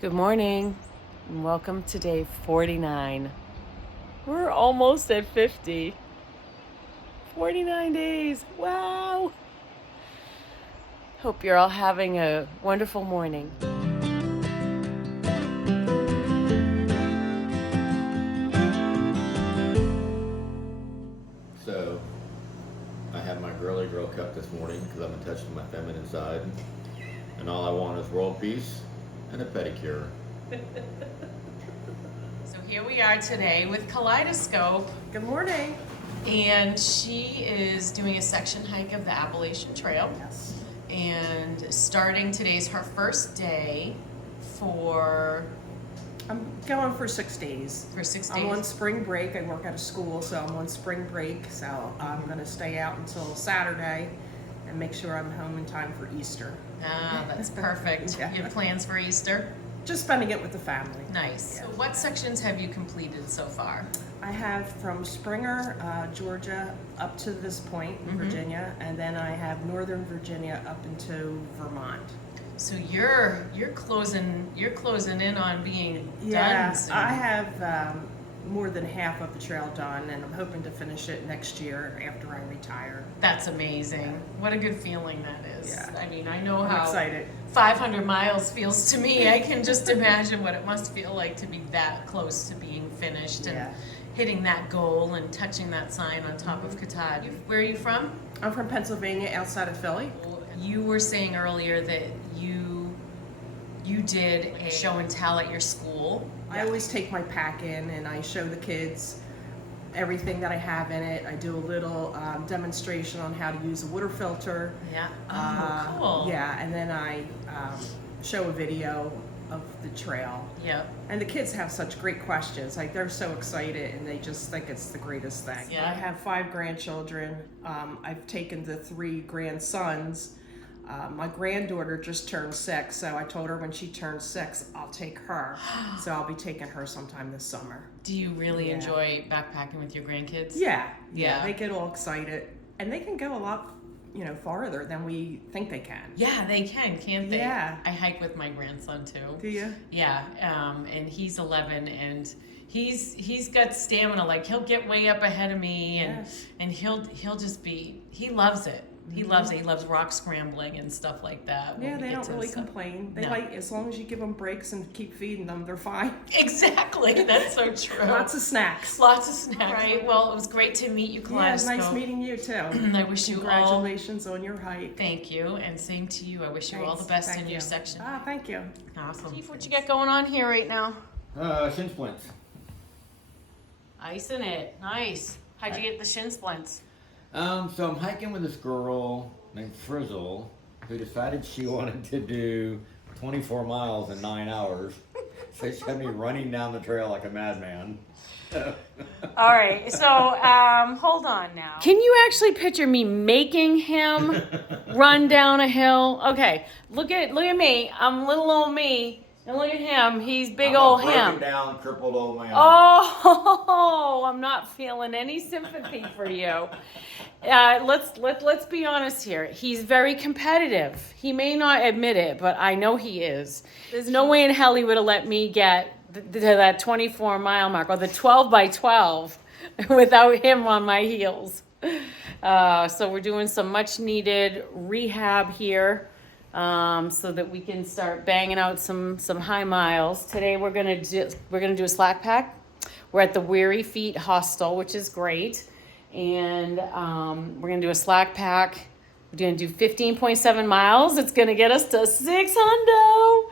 Good morning and welcome to day 49. We're almost at 50. 49 days. Wow. Hope you're all having a wonderful morning. So, I had my girly girl cut this morning because I'm in touch with my feminine side. And all I want is world peace and a pedicure. So here we are today with Kaleidoscope, Good morning. and she is doing a section hike of the Appalachian Trail. Yes. And starting today's her first day for I'm going for 6 days. 6 I'm on days. spring break. I work at a school, so I'm on spring break. So I'm going to stay out until Saturday and make sure I'm home in time for Easter. Ah, that's perfect. Yeah. You have plans for Easter? Just spending it with the family. Nice. Yeah. So what sections have you completed so far? I have from Springer, Georgia, up to this point in Virginia, and then I have Northern Virginia up into Vermont. So you're closing in on being Yeah, done soon. I have more than half of the trail done, and I'm hoping to finish it next year after I retire. That's amazing. What a good feeling that is. Yeah. I mean, I know I'm how excited. 500 miles feels to me. I can just imagine what it must feel like to be that close to being finished and Yeah. hitting that goal and touching that sign on top of Katahdin. Where are you from? I'm from Pennsylvania, outside of Philly. You were saying earlier that you did a show and tell at your school. I always take my pack in and I show the kids everything that I have in it. I do a little demonstration on how to use a water filter. Yeah. Oh, cool. Yeah, and then I show a video of the trail. Yep. And the kids have such great questions. Like, they're so excited and they just think it's the greatest thing. Yeah. I have 5 grandchildren. I've taken the 3 grandsons. My granddaughter just turned 6, so I told her when she turns 6, I'll take her. So I'll be taking her sometime this summer. Do you really Yeah. enjoy backpacking with your grandkids? Yeah, Yeah. they get all excited. And they can go a lot, farther than we think they can. Yeah, they can, can't they? Yeah. I hike with my grandson too. Do you? Yeah, and he's 11, and he's got stamina. Like, he'll get way up ahead of me, and Yes. and he'll just be. He loves it. He loves it. He loves rock scrambling and stuff like that. when Yeah, we they get don't to really stuff. complain. They No. like, as long as you give them breaks and keep feeding them, they're fine. Exactly. That's so true. Lots of snacks. Lots of snacks. Right. Well, it was great to meet you, Yeah, it's Kaleidoscope. nice meeting you too. I wish you all. Congratulations on your hike. Thank you, and same to you. I wish you all the Thanks. best Thank in your you. section. Ah, thank you. Awesome. Chief, what you got going on here right now? Shin splints. Icing it. Nice. How'd you get the shin splints? So I'm hiking with this girl named Frizzle who decided she wanted to do 24 miles in 9 hours. So she had me running down the trail like a madman. All right, so hold on now. Can you actually picture me making him run down a hill? Okay, look at me. I'm little old me, and look at him. He's big old broken him. down, crippled old man. Oh, I'm not feeling any sympathy for you. Let's be honest here. He's very competitive. He may not admit it, but I know he is. There's no way in hell he would have let me get to that 24-mile mark or the 12 by 12 without him on my heels. So we're doing some much needed rehab here. So that we can start banging out some high miles. Today we're gonna do a slack pack. We're at the Weary Feet Hostel, which is great, and we're gonna do a slack pack. We're gonna do 15.7 miles. It's gonna get us to 600,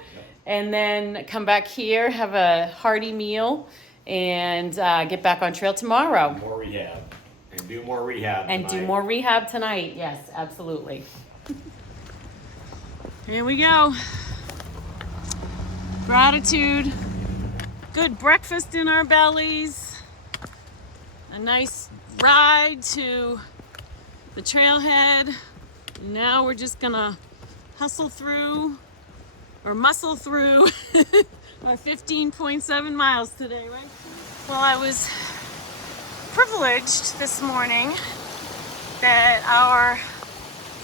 and then come back here, have a hearty meal, and get back on trail tomorrow. More rehab. And do more rehab And do tonight. more rehab tonight. Yes, absolutely. Here we go. Gratitude. Good breakfast in our bellies. A nice ride to the trailhead. Now we're just gonna muscle through our 15.7 miles today, right? Well, I was privileged this morning that our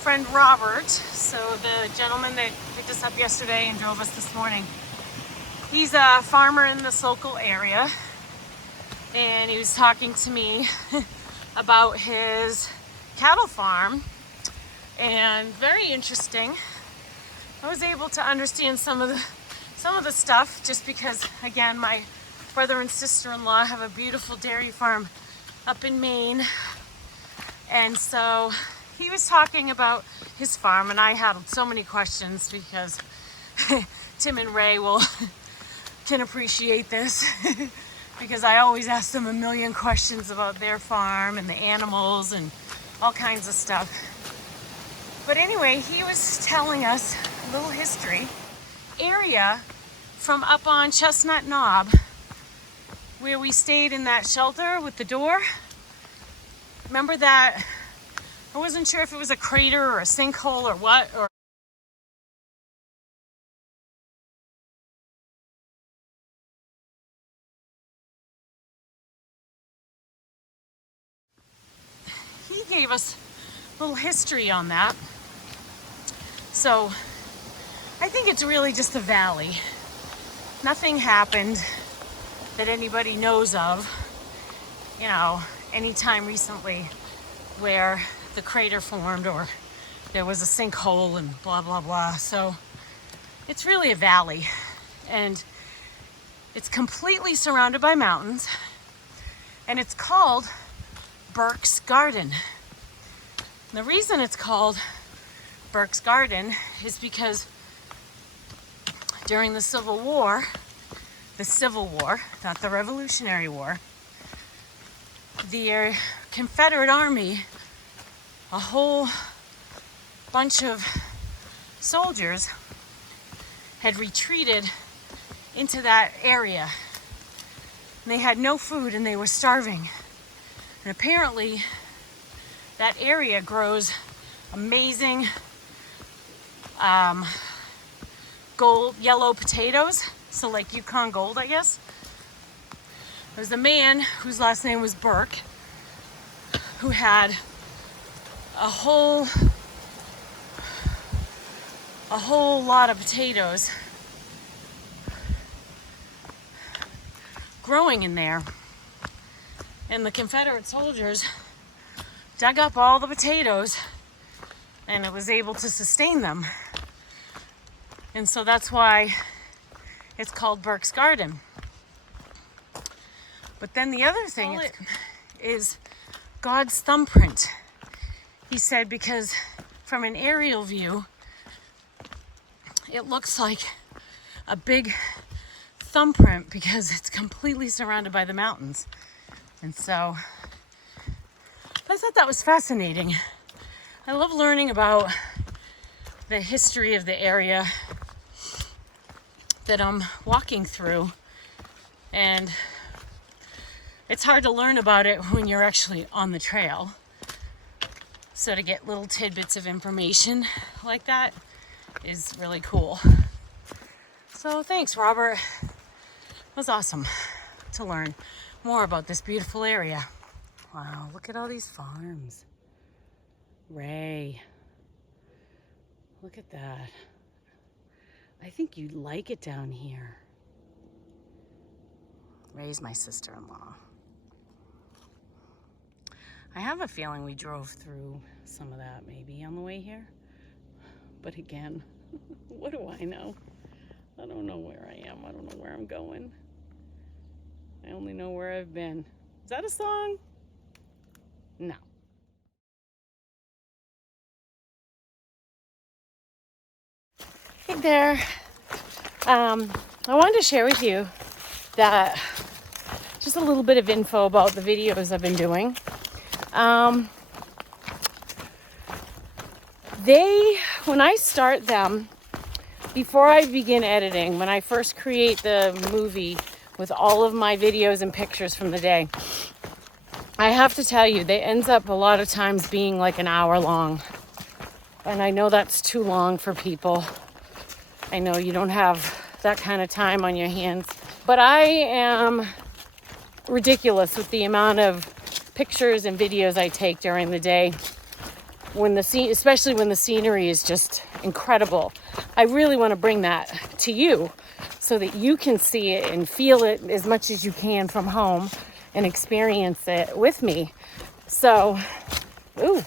friend Robert, so the gentleman that picked us up yesterday and drove us this morning, He's a farmer in this local area, and he was talking to me about his cattle farm, and very interesting. I was able to understand some of the stuff just because, again, my brother and sister-in-law have a beautiful dairy farm up in Maine, and so he was talking about his farm, and I had so many questions because Tim and Ray can appreciate this because I always ask them a million questions about their farm and the animals and all kinds of stuff. But anyway, he was telling us a little history area from up on Chestnut Knob, where we stayed in that shelter with the door. Remember that? I wasn't sure if it was a crater or a sinkhole or what, or he gave us a little history on that. So I think it's really just a valley. Nothing happened that anybody knows of, you know, anytime recently where the crater formed or there was a sinkhole and blah, blah, blah. So it's really a valley, and it's completely surrounded by mountains, and it's called Burke's Garden. And the reason it's called Burke's Garden is because during the Civil War, not the Revolutionary War, the Confederate Army, a whole bunch of soldiers had retreated into that area. And they had no food and they were starving. And apparently that area grows amazing gold, yellow potatoes. So like Yukon Gold, I guess. There was a man whose last name was Burke who had a whole lot of potatoes growing in there. And the Confederate soldiers dug up all the potatoes, and it was able to sustain them. And so that's why it's called Burke's Garden. But then the other thing is God's thumbprint. He said because from an aerial view, it looks like a big thumbprint because it's completely surrounded by the mountains. And so I thought that was fascinating. I love learning about the history of the area that I'm walking through, and it's hard to learn about it when you're actually on the trail. So to get little tidbits of information like that is really cool. So thanks, Robert. It was awesome to learn more about this beautiful area. Wow, look at all these farms. Ray, look at that. I think you'd like it down here. Ray's my sister-in-law. I have a feeling we drove through some of that maybe on the way here. But again, what do I know? I don't know where I am. I don't know where I'm going. I only know where I've been. Is that a song? No. Hey there. I wanted to share with you that just a little bit of info about the videos I've been doing. When I start them, before I begin editing, when I first create the movie with all of my videos and pictures from the day, I have to tell you, they ends up a lot of times being like an hour long. And I know that's too long for people. I know you don't have that kind of time on your hands. But I am ridiculous with the amount of pictures and videos I take during the day, especially when the scenery is just incredible. I really want to bring that to you so that you can see it and feel it as much as you can from home and experience it with me. So, ooh,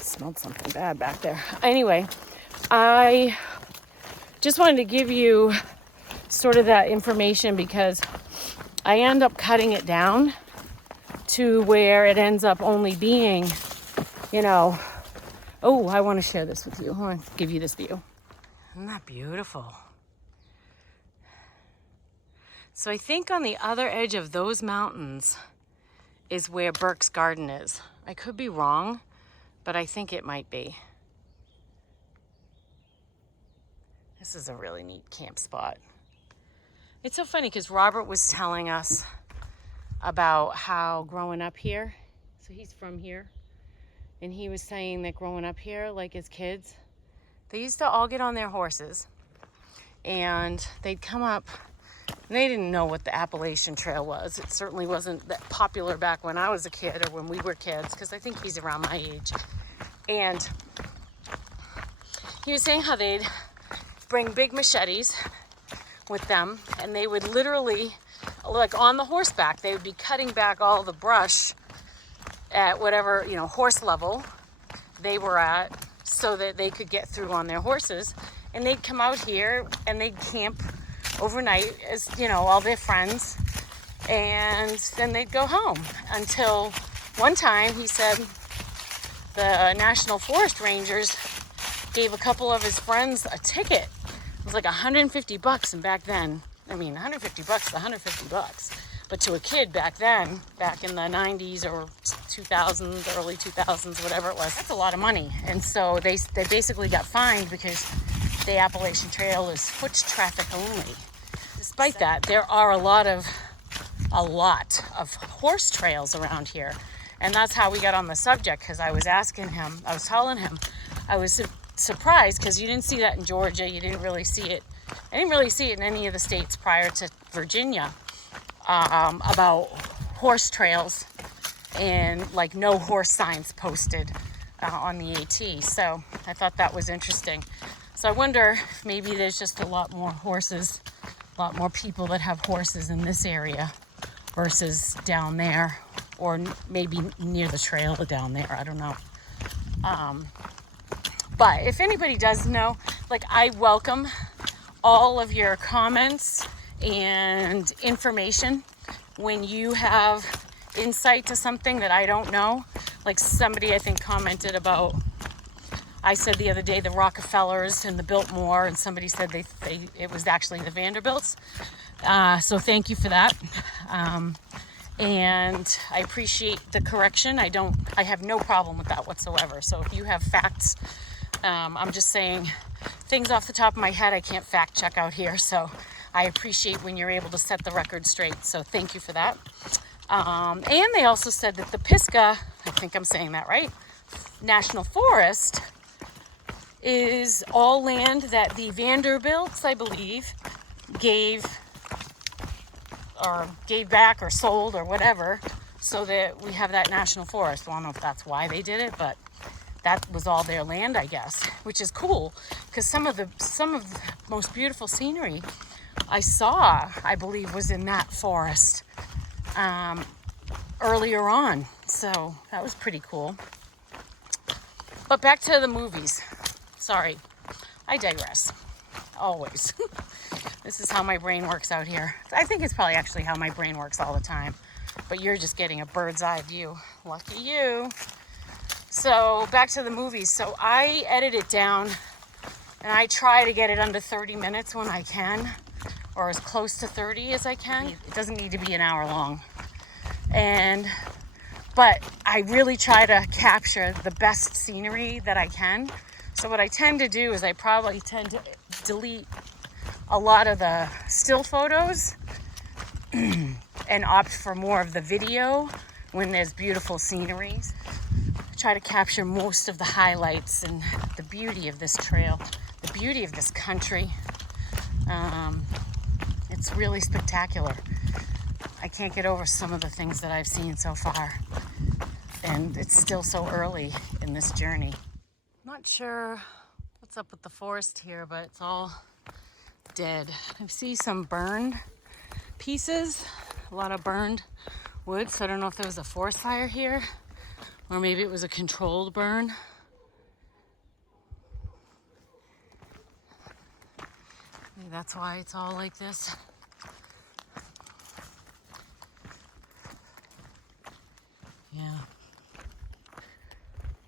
smelled something bad back there. Anyway, I just wanted to give you sort of that information because I end up cutting it down to where it ends up only being, you know, oh, I want to share this with you. I want to give you this view. Isn't that beautiful? So I think on the other edge of those mountains is where Burke's Garden is. I could be wrong, but I think it might be. This is a really neat camp spot. It's so funny because Robert was telling us about how growing up here, so he's from here, and he was saying that growing up here, like as kids, they used to all get on their horses and they'd come up, and they didn't know what the Appalachian Trail was. It certainly wasn't that popular back when I was a kid or when we were kids, because I think he's around my age. And he was saying how they'd bring big machetes with them, and they would literally, like on the horseback, they would be cutting back all the brush at whatever, you know, horse level they were at so that they could get through on their horses. And they'd come out here and they'd camp overnight as, you know, all their friends, and then they'd go home until one time he said the National Forest Rangers gave a couple of his friends a ticket. It was like $150, and back then, I mean, $150 is $150. But to a kid back then, back in the 90s or 2000s, early 2000s, whatever it was, that's a lot of money. And so they basically got fined because the Appalachian Trail is foot traffic only. Despite that, there are a lot of horse trails around here. And that's how we got on the subject, because I was telling him, I was surprised because you didn't see that in Georgia. You didn't really see it. I didn't really see it in any of the states prior to Virginia. About horse trails and like no horse signs posted on the AT. So I thought that was interesting. So I wonder if maybe there's just a lot more horses, a lot more people that have horses in this area versus down there, or maybe near the trail down there. I don't know. But if anybody does know, like, I welcome all of your comments and information when you have insight to something that I don't know. Like somebody, I think, commented about, I said the other day, the Rockefellers and the Biltmore, and somebody said it was actually the Vanderbilts. So thank you for that. And I appreciate the correction. I have no problem with that whatsoever. So if you have facts, I'm just saying things off the top of my head I can't fact check out here. So I appreciate when you're able to set the record straight. So thank you for that. And they also said that the Pisgah, I think I'm saying that right, National Forest is all land that the Vanderbilts, I believe, gave back or sold or whatever, so that we have that national forest. Well, I don't know if that's why they did it, but that was all their land, I guess, which is cool, because some of the most beautiful scenery I saw, I believe, was in that forest earlier on. So that was pretty cool. But back to the movies. Sorry, I digress. Always. This is how my brain works out here. I think it's probably actually how my brain works all the time. But you're just getting a bird's eye view. Lucky you. So back to the movies. So I edit it down, and I try to get it under 30 minutes when I can, or as close to 30 as I can. It doesn't need to be an hour long. But I really try to capture the best scenery that I can. So what I tend to do is I probably tend to delete a lot of the still photos and opt for more of the video when there's beautiful sceneries. I try to capture most of the highlights and the beauty of this trail, the beauty of this country. It's really spectacular. I can't get over some of the things that I've seen so far. And it's still so early in this journey. Not sure what's up with the forest here, but it's all dead. I see some burned pieces, a lot of burned wood. So I don't know if there was a forest fire here or maybe it was a controlled burn. Maybe that's why it's all like this. Yeah.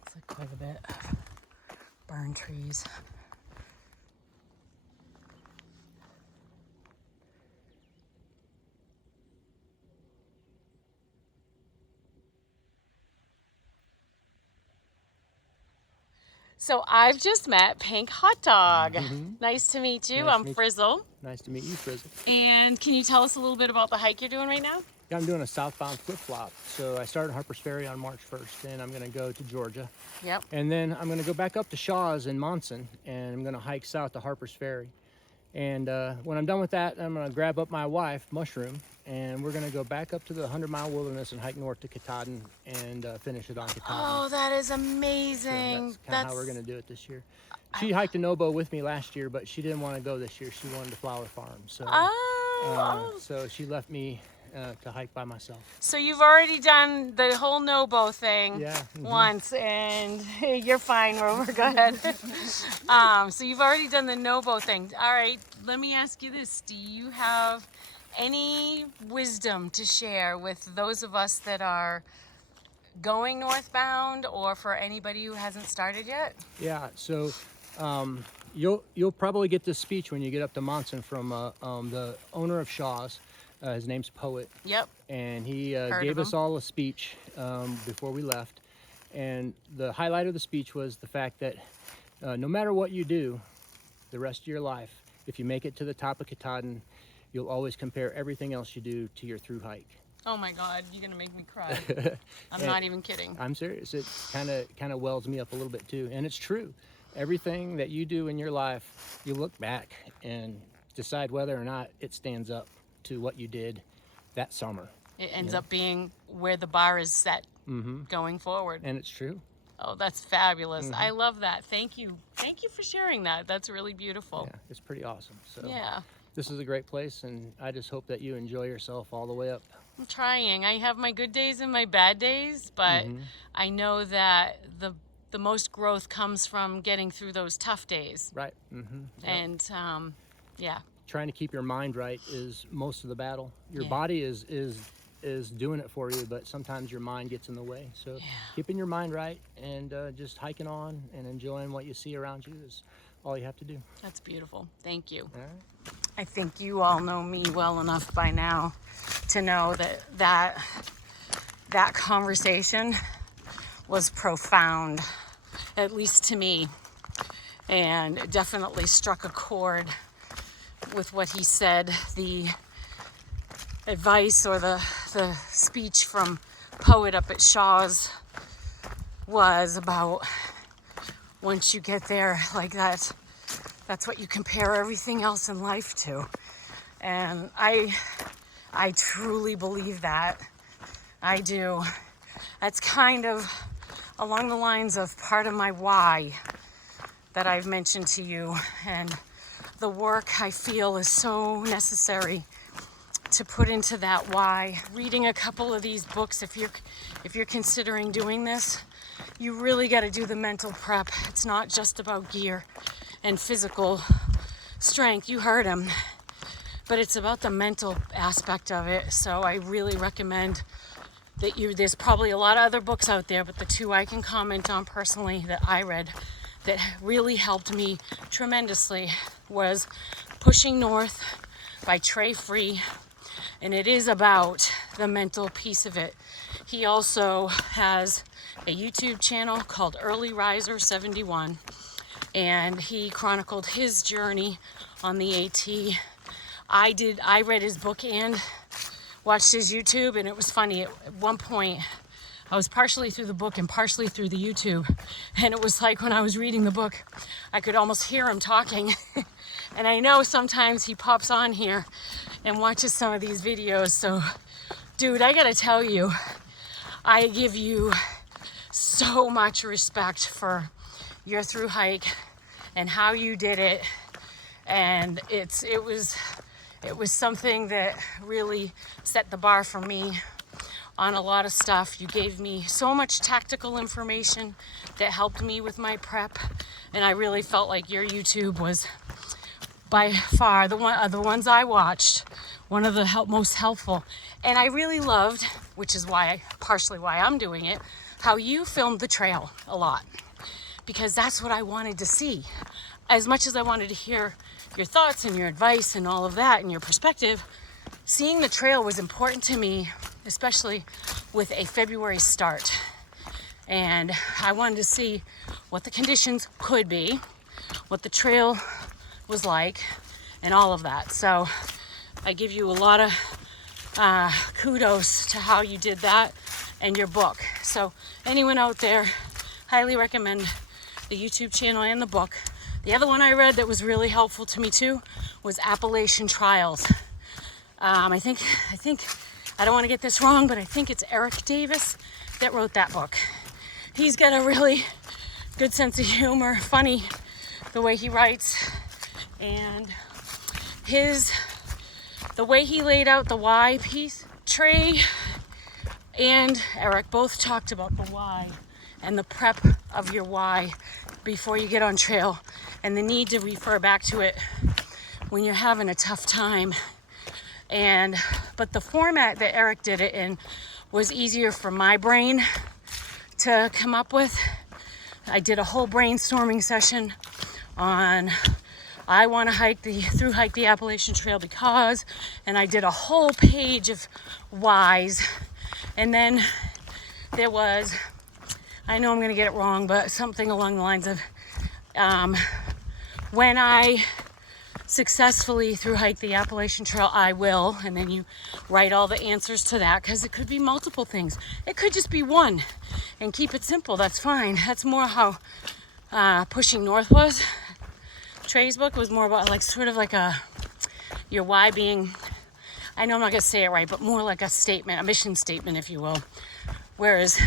It's like quite a bit of burned trees. So I've just met Pink Hot Dog. Nice to meet you. Nice to I'm meet you. Frizzle. Nice to meet you, Frizzle. And can you tell us a little bit about the hike you're doing right now? Yeah, I'm doing a southbound flip-flop. So I started Harpers Ferry on March 1st, and I'm going to go to Georgia. Yep. And then I'm going to go back up to Shaw's in Monson, and I'm going to hike south to Harpers Ferry. And when I'm done with that, I'm going to grab up my wife, Mushroom, and we're going to go back up to the 100-mile wilderness and hike north to Katahdin and finish it on Katahdin. Oh, that is So amazing. that's kind of how we're going to do it this year. She hiked a Nobo with me last year, but she didn't want to go this year. She wanted to flower farm. So, so she left me to hike by myself. So you've already done the whole Nobo thing Yeah. once, and you're fine, Rover. Go ahead. So you've already done the Nobo thing. All right, let me ask you this. Do you have any wisdom to share with those of us that are going northbound, or for anybody who hasn't started yet? Yeah, so you'll probably get this speech when you get up to Monson from the owner of Shaw's. His name's Poet, Yep. and he Heard gave of us him. all a speech before we left. And the highlight of the speech was the fact that no matter what you do the rest of your life, if you make it to the top of Katahdin, you'll always compare everything else you do to your through hike. Oh my God, you're gonna make me cry. I'm not even kidding. I'm serious. It kind of wells me up a little bit too, and it's true. Everything that you do in your life, you look back and decide whether or not it stands up to what you did that summer. It ends up being where the bar is set Mm-hmm. going forward. And it's true. Oh, that's fabulous. I love that. Thank you. Thank you for sharing that. That's really beautiful. Yeah, it's pretty awesome. So Yeah. this is a great place, and I just hope that you enjoy yourself all the way up. I'm trying. I have my good days and my bad days, but I know that the most growth comes from getting through those tough days. Right. Mm-hmm. And yeah. Trying to keep your mind right is most of the battle. Your Yeah. body is doing it for you, but sometimes your mind gets in the way. So keeping your mind right and just hiking on and enjoying what you see around you is all you have to do. That's beautiful. Thank you. All right. I think you all know me well enough by now to know that conversation was profound, at least to me, and it definitely struck a chord with what he said. The advice or the speech from Poet up at Shaw's was about once you get there, like that's what you compare everything else in life to. And I truly believe that. I do. That's kind of along the lines of part of my why that I've mentioned to you, and the work I feel is so necessary to put into that why. Reading a couple of these books, if you're considering doing this, you really got to do the mental prep. It's not just about gear and physical strength. You heard him, but it's about the mental aspect of it. So I really recommend that there's probably a lot of other books out there, but the two I can comment on personally that I read that really helped me tremendously was Pushing North by Trey Free. And it is about the mental piece of it. He also has a YouTube channel called Early Riser 71, and he chronicled his journey on the AT. I read his book and watched his YouTube, and it was funny. At one point, I was partially through the book and partially through the YouTube, and it was like when I was reading the book, I could almost hear him talking. And I know sometimes he pops on here and watches some of these videos. So, dude, I gotta tell you, I give you so much respect for your through hike and how you did it and it was something that really set the bar for me on a lot of stuff. You gave me so much tactical information that helped me with my prep, and I really felt like your YouTube was by far the ones I watched, one of the most helpful. And I really loved, which is partially why I'm doing it, how you filmed the trail a lot, because that's what I wanted to see. As much as I wanted to hear your thoughts and your advice and all of that and your perspective, seeing the trail was important to me, especially with a February start. And I wanted to see what the conditions could be, what the trail was like, and all of that. So I give you a lot of kudos to how you did that and your book. So anyone out there, highly recommend the YouTube channel and the book. The other one I read that was really helpful to me too was Appalachian Trials. I think I don't want to get this wrong, but I think it's Eric Davis that wrote that book. He's got a really good sense of humor, funny the way he writes, and the way he laid out the why piece. Trey and Eric both talked about the why and the prep of your why before you get on trail, and the need to refer back to it when you're having a tough time. But the format that Eric did it in was easier for my brain to come up with. I did a whole brainstorming session on I want to through hike the Appalachian Trail because, and I did a whole page of whys. And then there was, I know I'm going to get it wrong, but something along the lines of when I successfully through hike the Appalachian Trail, I will, and then you write all the answers to that, because it could be multiple things. It could just be one, and keep it simple. That's fine. That's more how Pushing North was. Trey's book was more about sort of like your why being, I know I'm not going to say it right, but more like a statement, a mission statement, if you will. Whereas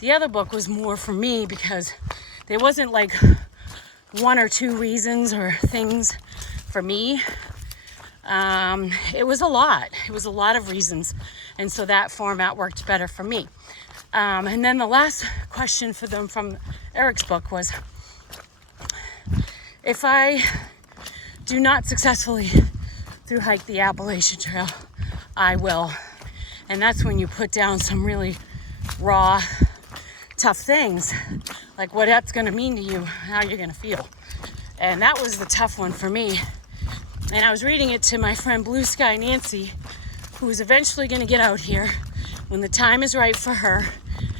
the other book was more for me, because there wasn't like one or two reasons or things for me. It was a lot. It was a lot of reasons. And so that format worked better for me. And then the last question for them from Eric's book was, if I do not successfully through hike the Appalachian Trail, I will. And that's when you put down some really raw, tough things, like what that's going to mean to you, how you're going to feel. And that was the tough one for me. And I was reading it to my friend Blue Sky Nancy, who is eventually going to get out here when the time is right for her.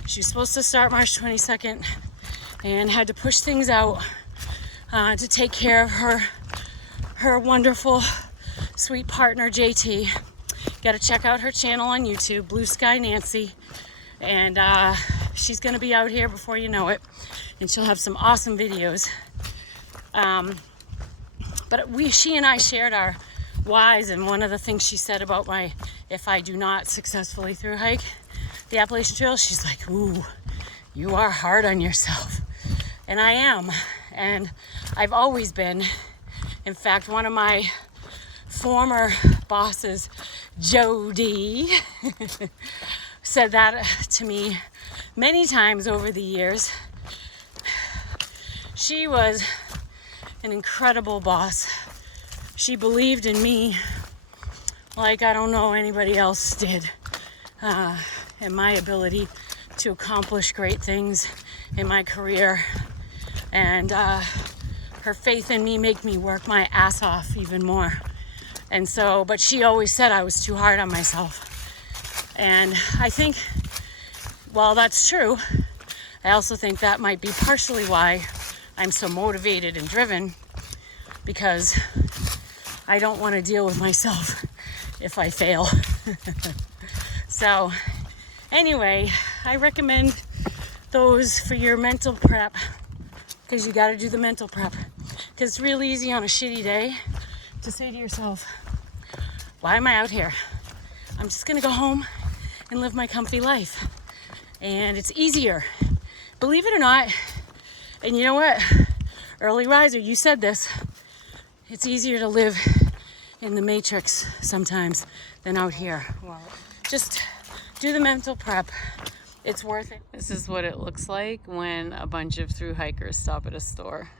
She's supposed to start March 22nd and had to push things out to take care of her wonderful, sweet partner, JT. Got to check out her channel on YouTube, Blue Sky Nancy. And she's going to be out here before you know it. And she'll have some awesome videos. But she and I shared our whys, and one of the things she said about if I do not successfully through hike the Appalachian Trail, she's like, ooh, you are hard on yourself. And I am. And I've always been. In fact, one of my former bosses, Jody, said that to me many times over the years. She was an incredible boss. She believed in me like I don't know anybody else did, and my ability to accomplish great things in my career. And her faith in me made me work my ass off even more. And so, but she always said I was too hard on myself. And I think, while that's true, I also think that might be partially why I'm so motivated and driven, because I don't want to deal with myself if I fail. So anyway, I recommend those for your mental prep, because you got to do the mental prep. Because it's real easy on a shitty day to say to yourself, why am I out here? I'm just going to go home and live my comfy life. And it's easier. Believe it or not, and you know what? Early riser, you said this. It's easier to live in the Matrix sometimes than out here. Just do the mental prep. It's worth it. This is what it looks like when a bunch of thru hikers stop at a store.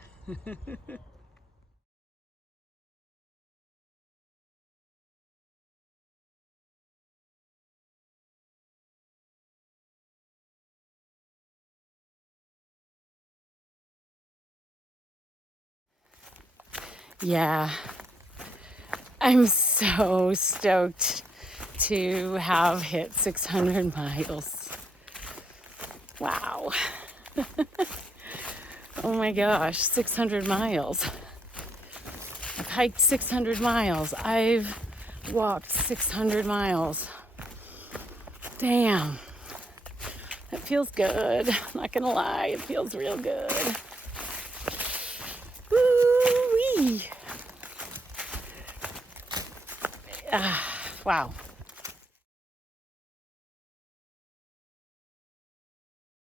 Yeah, I'm so stoked to have hit 600 miles. Wow. Oh my gosh, 600 miles. I've hiked 600 miles. I've walked 600 miles. Damn. That feels good. I'm not gonna lie, it feels real good. Woo-wee. Wow.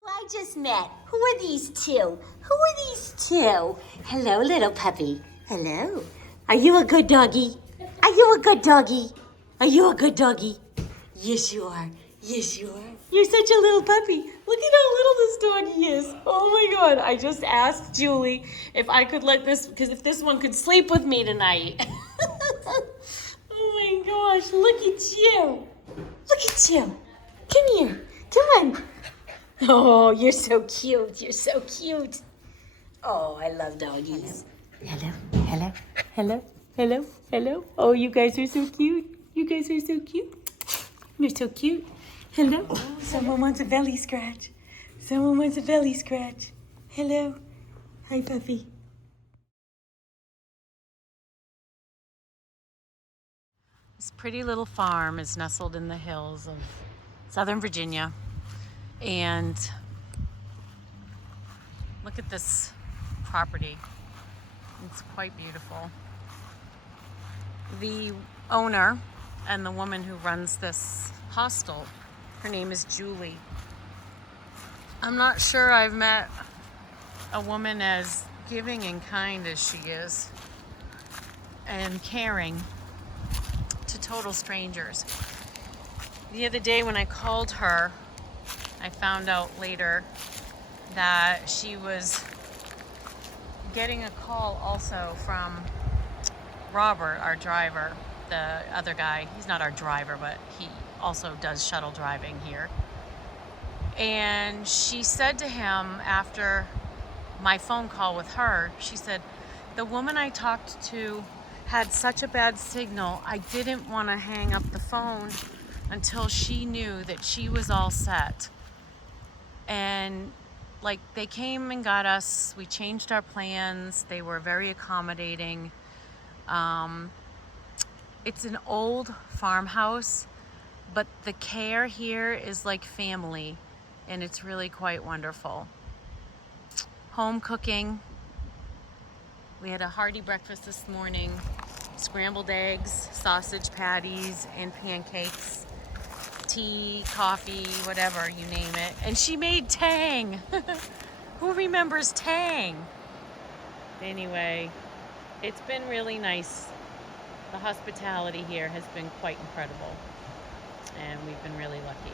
I just met. Who are these two? Who are these two? Hello, little puppy. Hello. Are you a good doggy? Are you a good doggy? Are you a good doggy? Yes, you are. Yes, you are. You're such a little puppy. Look at how little this doggy is. Oh my God. I just asked Julie if I could let this, because if this one could sleep with me tonight. Oh my gosh. Look at you. Look at you. Come here. Come on. Oh, you're so cute. You're so cute. Oh, I love doggies. Hello, hello, hello, hello, hello. Oh, you guys are so cute. You guys are so cute. You're so cute. Hello. Someone wants a belly scratch. Someone wants a belly scratch. Hello. Hi, puppy. This pretty little farm is nestled in the hills of Southern Virginia. And look at this property. It's quite beautiful. The owner and the woman who runs this hostel, her name is Julie. I'm not sure I've met a woman as giving and kind as she is, and caring to total strangers. The other day when I called her, I found out later that she was getting a call also from Robert, our driver, the other guy. He's not our driver, but he also does shuttle driving here. And she said to him after my phone call with her, she said, the woman I talked to had such a bad signal, I didn't want to hang up the phone until she knew that she was all set. And like, they came and got us, we changed our plans, they were very accommodating. It's an old farmhouse, but the care here is like family, and it's really quite wonderful. Home cooking. We had a hearty breakfast this morning, scrambled eggs, sausage patties, and pancakes. Tea, coffee, whatever, you name it. And she made Tang. Who remembers Tang? Anyway, it's been really nice. The hospitality here has been quite incredible, and we've been really lucky.